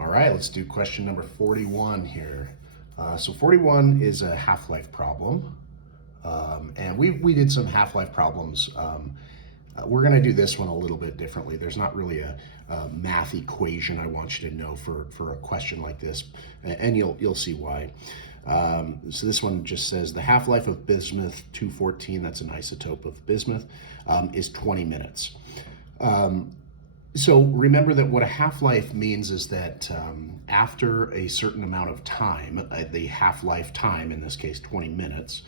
All right, let's do question number 41 here. So 41 is a half-life problem. And we did some half-life problems. We're going to do this one a little bit differently. There's not really a math equation I want you to know for a question like this, and you'll see why. So this one just says the half-life of bismuth 214, that's an isotope of bismuth, is 20 minutes. So remember that what a half-life means is that after a certain amount of time, the half-life time, in this case 20 minutes,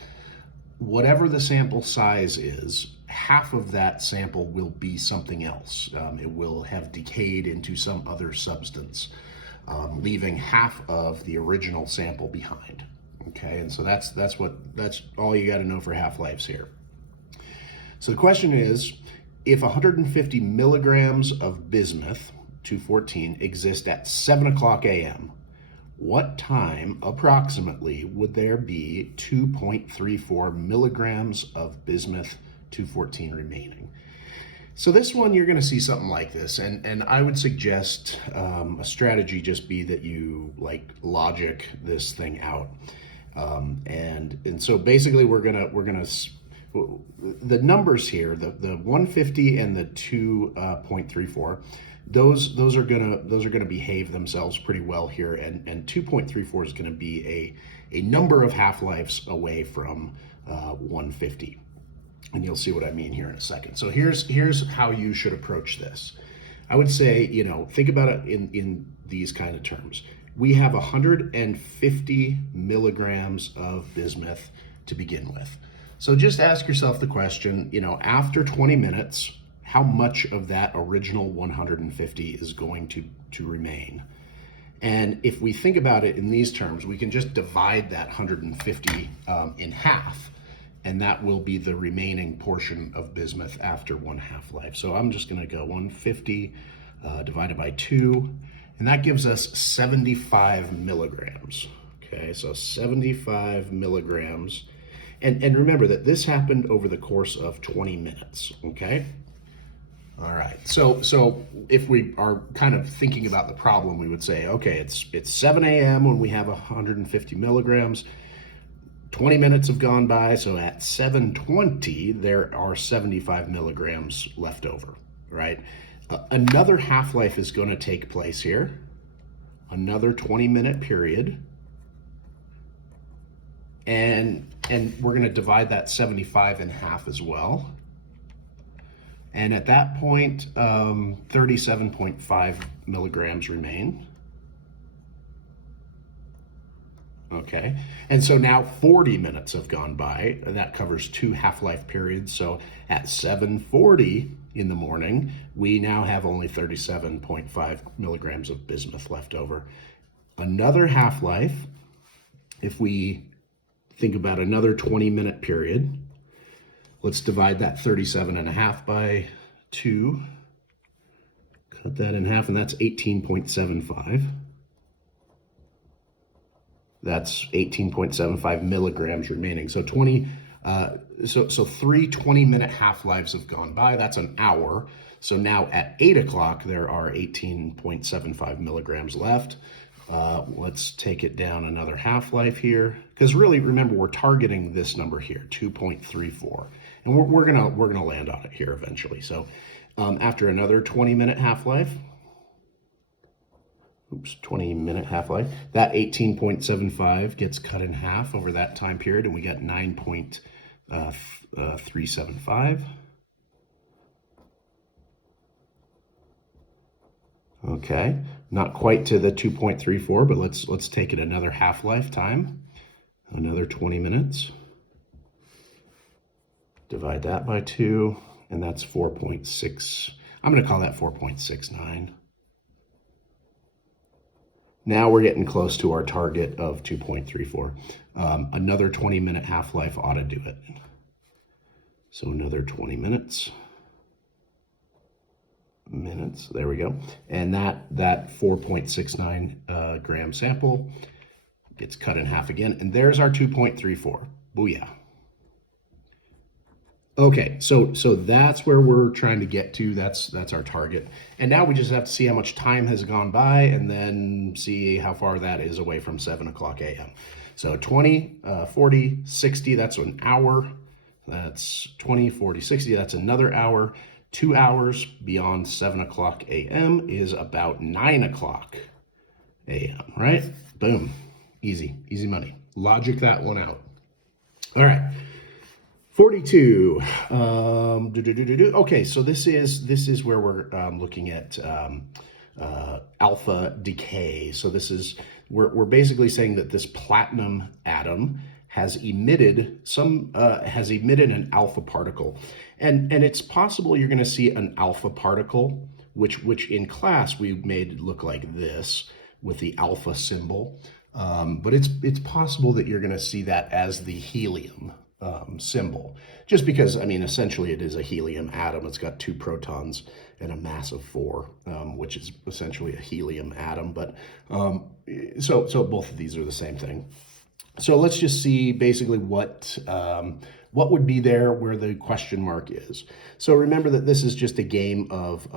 whatever the sample size is, half of that sample will be something else. It will have decayed into some other substance, leaving half of the original sample behind. Okay, and so that's all you got to know for half-lives here. So the question is, if 150 milligrams of bismuth 214 exist at 7 o'clock a.m., what time approximately would there be 2.34 milligrams of bismuth 214 remaining? So this one, you're going to see something like this, and I would suggest a strategy just be that you logic this thing out, and so basically we're gonna the numbers here, the 150 and the 2.34, those are gonna behave themselves pretty well here, and 2.34 is gonna be a number of half-lives away from 150, and you'll see what I mean here in a second. So here's how you should approach this. I would say, think about it in these kind of terms. We have 150 milligrams of bismuth to begin with. So just ask yourself the question, after 20 minutes, how much of that original 150 is going to remain? And if we think about it in these terms, we can just divide that 150 in half, and that will be the remaining portion of bismuth after one half-life. So I'm just gonna go 150 divided by 2, and that gives us 75 milligrams. Okay, so 75 milligrams. And remember that this happened over the course of 20 minutes, okay? All right, so if we are kind of thinking about the problem, we would say, okay, it's 7 a.m. when we have 150 milligrams. 20 minutes have gone by, so at 7:20, there are 75 milligrams left over, right? Another half-life is going to take place here, another 20-minute period, and we're going to divide that 75 in half as well. And at that point, 37.5 milligrams remain. Okay, and so now 40 minutes have gone by, and that covers 2 half-life periods. So at 7:40 in the morning, we now have only 37.5 milligrams of bismuth left over. Another half-life, if we think about another 20-minute period, let's divide that 37.5 by 2, cut that in half, and that's 18.75. That's 18.75 milligrams remaining. So 3 20-minute half-lives have gone by. That's an hour. So now at 8 o'clock, there are 18.75 milligrams left. Let's take it down another half-life here, because really, remember, we're targeting this number here, 2.34, and we're gonna land on it here eventually. So after another 20-minute half-life, 20-minute half-life, that 18.75 gets cut in half over that time period, and we got 9.375. Okay, not quite to the 2.34, but let's take it another half-life time, another 20 minutes. Divide that by 2, and that's 4.6. I'm going to call that 4.69. Now we're getting close to our target of 2.34. Another 20-minute half-life ought to do it. So another 20 minutes. There we go. And that 4.69 gram sample gets cut in half again. And there's our 2.34. Booyah. Okay, so that's where we're trying to get to. That's our target. And now we just have to see how much time has gone by and then see how far that is away from 7 o'clock a.m. So 20, 40, 60, that's an hour. That's 20, 40, 60, that's another hour. 2 hours beyond 7 o'clock a.m. is about 9 o'clock a.m., right? Boom. Easy, easy money. Logic that one out. All right. 42. Okay, so this is where we're looking at alpha decay. So this is we're basically saying that this platinum atom has emitted an alpha particle, and it's possible you're going to see an alpha particle, which in class we made look like this with the alpha symbol, but it's possible that you're going to see that as the helium symbol, just because, I mean, essentially it is a helium atom. It's got 2 protons and a mass of 4, which is essentially a helium atom. But so both of these are the same thing. So let's just see basically what would be there where the question mark is. So remember that this is just a game of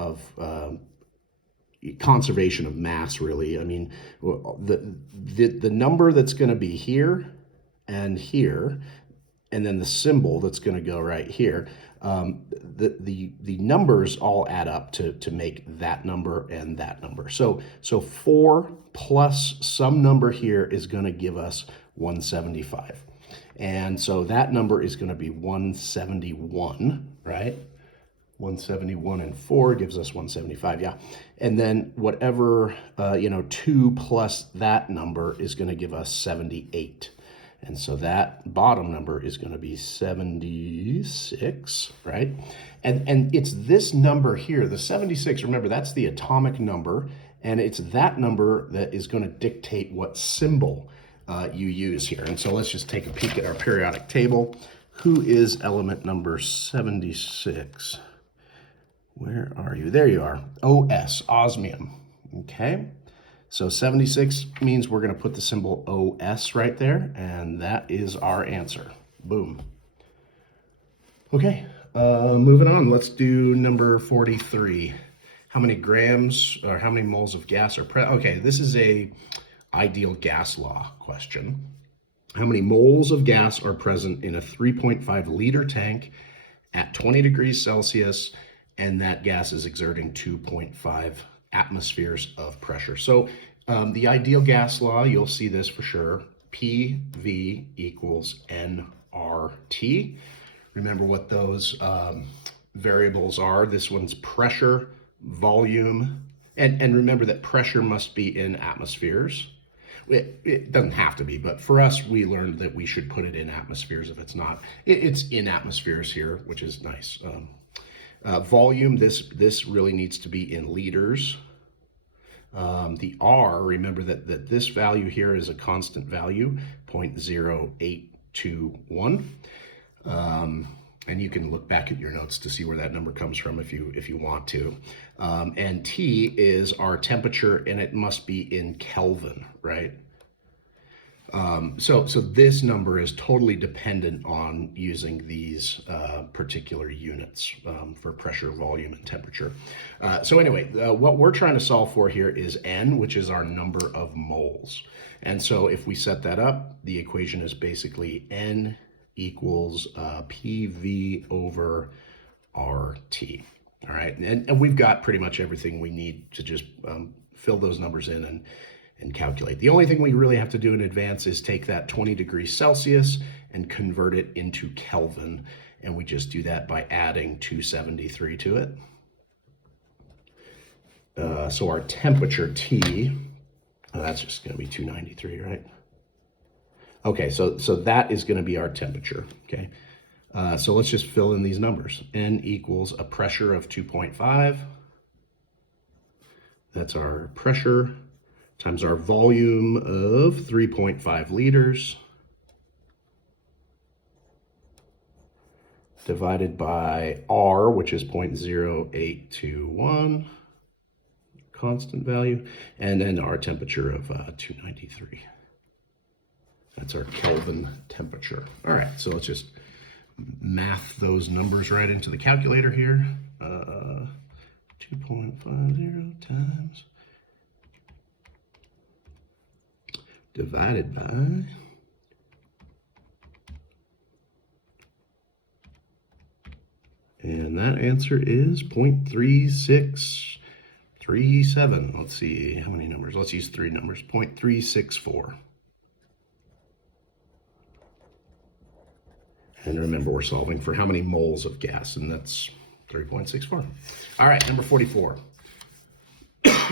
conservation of mass, really. I mean, the number that's going to be here and here, and then the symbol that's going to go right here, the numbers all add up to make that number and that number. So 4 plus some number here is going to give us 175. And so that number is going to be 171, right? 171 and 4 gives us 175, yeah. And then whatever, 2 plus that number is going to give us 78. And so that bottom number is going to be 76, right? And it's this number here, the 76, remember, that's the atomic number, and it's that number that is going to dictate what symbol you use here. And so let's just take a peek at our periodic table. Who is element number 76? Where are you? There you are. OS, osmium. Okay. So 76 means we're going to put the symbol OS right there, and that is our answer. Boom. Okay, moving on. Let's do number 43. How many grams or how many moles of gas are present? Okay, this is a ideal gas law question. How many moles of gas are present in a 3.5 liter tank at 20 degrees Celsius, and that gas is exerting 2.5 atmospheres of pressure? So the ideal gas law, you'll see this for sure, PV equals nRT. Remember what those variables are. This one's pressure, volume, and remember that pressure must be in atmospheres. It doesn't have to be, but for us, we learned that we should put it in atmospheres if it's not. It's in atmospheres here, which is nice. Volume, this really needs to be in liters. The R, remember that this value here is a constant value, 0.0821. And you can look back at your notes to see where that number comes from if you want to. And T is our temperature, and it must be in Kelvin, right? So this number is totally dependent on using these particular units for pressure, volume, and temperature. So anyway, what we're trying to solve for here is N, which is our number of moles. And so if we set that up, the equation is basically N equals PV over RT. All right, and we've got pretty much everything we need to just fill those numbers in and calculate. The only thing we really have to do in advance is take that 20 degrees Celsius and convert it into Kelvin, and we just do that by adding 273 to it. So our temperature T, that's just going to be 293, right? Okay, so that is going to be our temperature, okay? So let's just fill in these numbers. N equals a pressure of 2.5. That's our pressure times our volume of 3.5 liters divided by R, which is 0.0821, constant value, and then our temperature of 293. That's our Kelvin temperature. All right, so let's just math those numbers right into the calculator here. 2.50 times divided by and that answer is 0.3637. Let's see, how many numbers? Let's use three numbers, 0.364. And remember, we're solving for how many moles of gas, and that's 3.64. All right, number 44.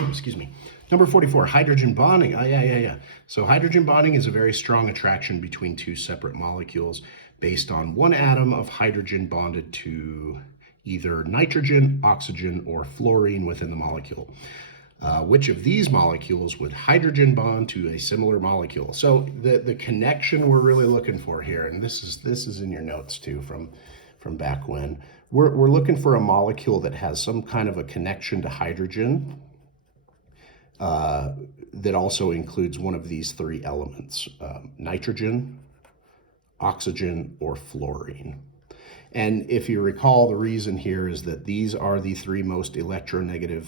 Excuse me. Number 44, hydrogen bonding. Yeah. So hydrogen bonding is a very strong attraction between two separate molecules based on one atom of hydrogen bonded to either nitrogen, oxygen, or fluorine within the molecule. Which of these molecules would hydrogen bond to a similar molecule? So the connection we're really looking for here, and this is in your notes too from back when, we're looking for a molecule that has some kind of a connection to hydrogen that also includes one of these three elements, nitrogen, oxygen, or fluorine. And if you recall, the reason here is that these are the three most electronegative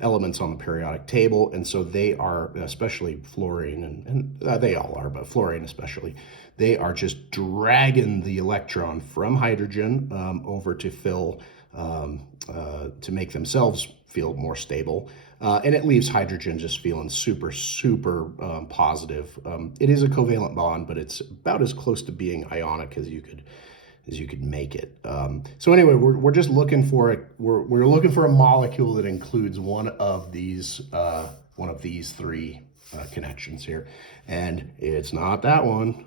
elements on the periodic table, and so they are, especially fluorine, and they all are, but fluorine especially, they are just dragging the electron from hydrogen over to fill, to make themselves feel more stable, and it leaves hydrogen just feeling super positive. It is a covalent bond, but it's about as close to being ionic as you could make it. So anyway, we're just looking for it. We're looking for a molecule that includes one of these three connections here, and it's not that one,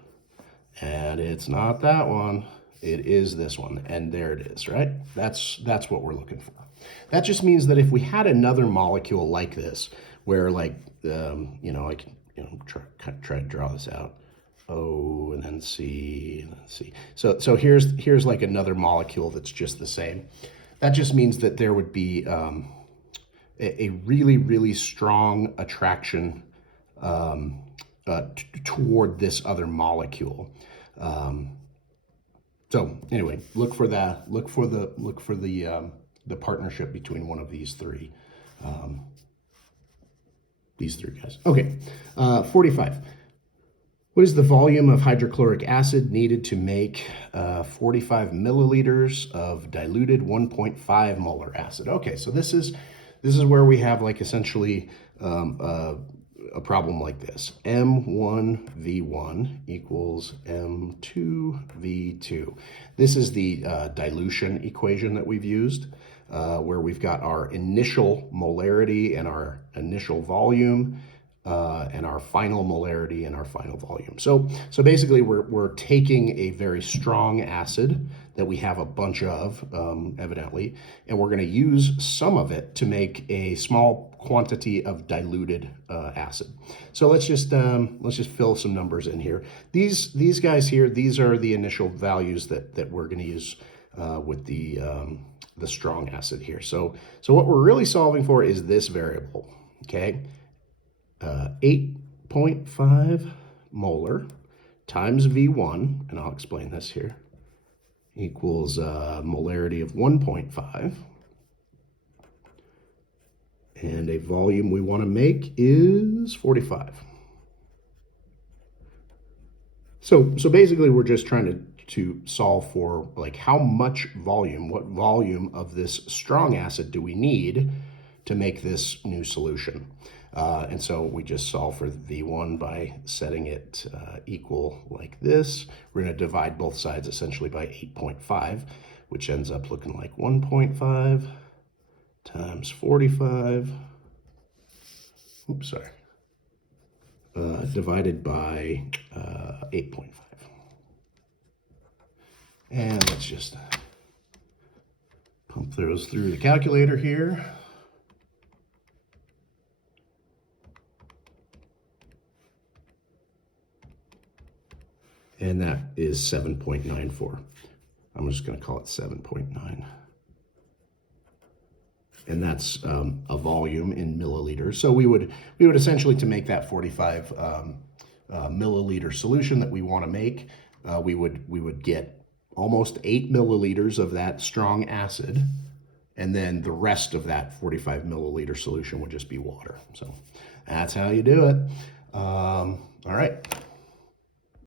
and it's not that one. It is this one, and there it is, right? That's what we're looking for. That just means that if we had another molecule like this, where like I can try to draw this out. O and then C and then C. So here's like another molecule that's just the same. That just means that there would be a really strong attraction toward this other molecule. So anyway, look for the partnership between one of these three guys. Okay, 45. What is the volume of hydrochloric acid needed to make 45 milliliters of diluted 1.5 molar acid? Okay, so this is where we have like essentially a problem like this. M1V1 equals M2V2. This is the dilution equation that we've used, where we've got our initial molarity and our initial volume, and our final molarity and our final volume. So basically we're taking a very strong acid that we have a bunch of, evidently, and we're going to use some of it to make a small quantity of diluted acid. So let's just fill some numbers in here. These guys here, these are the initial values that we're going to use with the strong acid here. So what we're really solving for is this variable, okay? 8.5 molar times V1, and I'll explain this here, equals molarity of 1.5. And a volume we want to make is 45. So basically we're just trying to solve for like how much volume, what volume of this strong acid do we need to make this new solution. And so we just solve for V1 by setting it equal like this. We're going to divide both sides essentially by 8.5, which ends up looking like 1.5 times 45. Oops, sorry. Divided by 8.5. And let's just pump those through the calculator here. And that is 7.94. I'm just going to call it 7.9. And that's a volume in milliliters. So we would essentially, to make that 45 milliliter solution that we want to make, we would get almost 8 milliliters of that strong acid, and then the rest of that 45 milliliter solution would just be water. So that's how you do it.